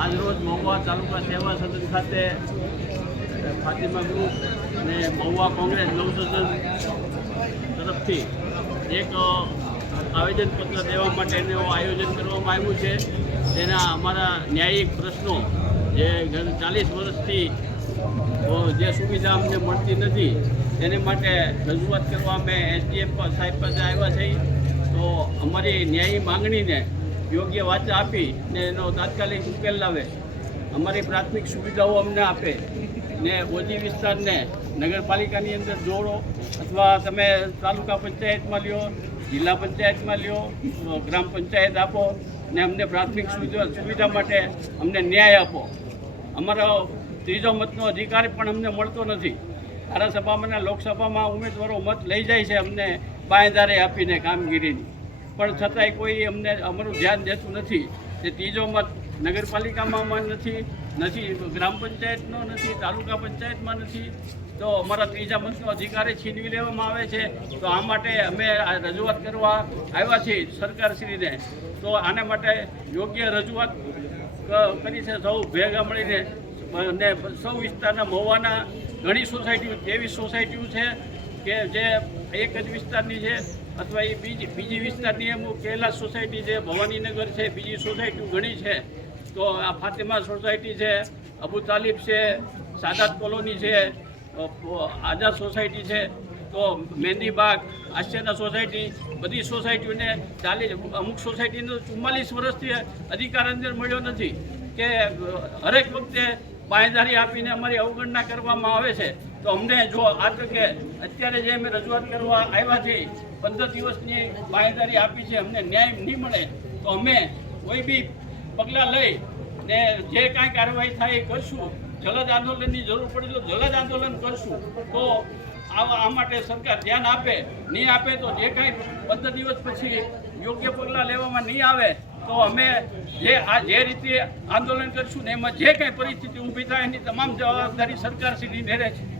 આજરોજ મહુવા તાલુકા સેવા સદન ખાતે ફાતિમા ગ્રુપ અને મહુવા કોંગ્રેસ નવસદન તરફથી એક આવેદનપત્ર દેવા માટેનું આયોજન કરવામાં આવ્યું છે. તેના અમારા ન્યાયિક પ્રશ્નો જે ચાલીસ વર્ષથી જે સુવિધા અમને મળતી નથી, તેની માટે રજૂઆત કરવા અમે એસડીએમ સાહેબ પાસે આવ્યા છીએ. તો અમારી ન્યાયી માંગણીને યોગ્ય વાચા આપી ને એનો તાત્કાલિક ઉકેલ લાવે. અમારી પ્રાથમિક સુવિધાઓ અમને આપે ને ઓજી વિસ્તારને નગરપાલિકાની અંદર જોડો અથવા તમે તાલુકા પંચાયતમાં લ્યો, જિલ્લા પંચાયતમાં લ્યો, ગ્રામ પંચાયત આપો ને અમને પ્રાથમિક સુવિધા સુવિધા માટે અમને ન્યાય આપો. અમારો ત્રીજો મતનો અધિકાર પણ અમને મળતો નથી. ધારાસભામાં અને લોકસભામાં ઉમેદવારો મત લઈ જાય છે અમને બાંયદારે આપીને કામગીરીની. પણ છતાંય કોઈ અમને અમારું ધ્યાન દેતું નથી. તે ત્રીજો મત નગરપાલિકામાં નથી નથી ગ્રામ પંચાયતનો નથી, તાલુકા પંચાયતમાં નથી. તો અમારા ત્રીજા મતનો અધિકારે છીનવી લેવામાં આવે છે. તો આ માટે અમે રજૂઆત કરવા આવ્યા છીએ સરકારશ્રીને. તો આના માટે યોગ્ય રજૂઆત કરી છે સૌ ભેગા મળીને. અને સૌ વિસ્તારના મહુવાના ઘણી સોસાયટીઓ, એવી સોસાયટીઓ છે કે જે એક જ વિસ્તારની છે. અથવા એ બીજી બીજી વિસ્તારની અમુક કૈલાસ સોસાયટી છે ભવાનીનગર છે, બીજી સોસાયટીઓ ઘણી છે, તો આ ફાતિમા સોસાયટી છે, અબુ તાલિબ છે, સાદાત કોલોની છે આઝાદ સોસાયટી છે, તો મહેંદીબાગ આશ્ચર્ય સોસાયટી બધી સોસાયટીઓને ચાલીસ, અમુક સોસાયટીનો ચુમ્માલીસ વર્ષથી અધિકાર અંદર મળ્યો નથી કે હરેક વખતે બાંયધારી આપીને અમારી અવગણના કરવામાં આવે છે, તો અમને જો આ તકે અત્યારે જે અમે રજૂઆત કરવા આવ્યા છીએ, પંદર દિવસની બાંયધારી આપી છે, અમને ન્યાય નહીં મળે, તો અમે કોઈ બી પગલાં લઈ ને જે કાંઈ કાર્યવાહી થાય એ કરશું. જલદ આંદોલનની જરૂર પડે તો જલદ આંદોલન કરશું, તો આ આ માટે સરકાર ધ્યાન આપે, નહીં આપે તો જે કાંઈ પંદર દિવસ પછી યોગ્ય પગલાં લેવામાં નહીં આવે, તો અમે જે આ જે રીતે આંદોલન કરશું ને એમાં જે કાંઈ પરિસ્થિતિ ઊભી થાય એની તમામ જવાબદારી સરકારશ્રીની રહે છે.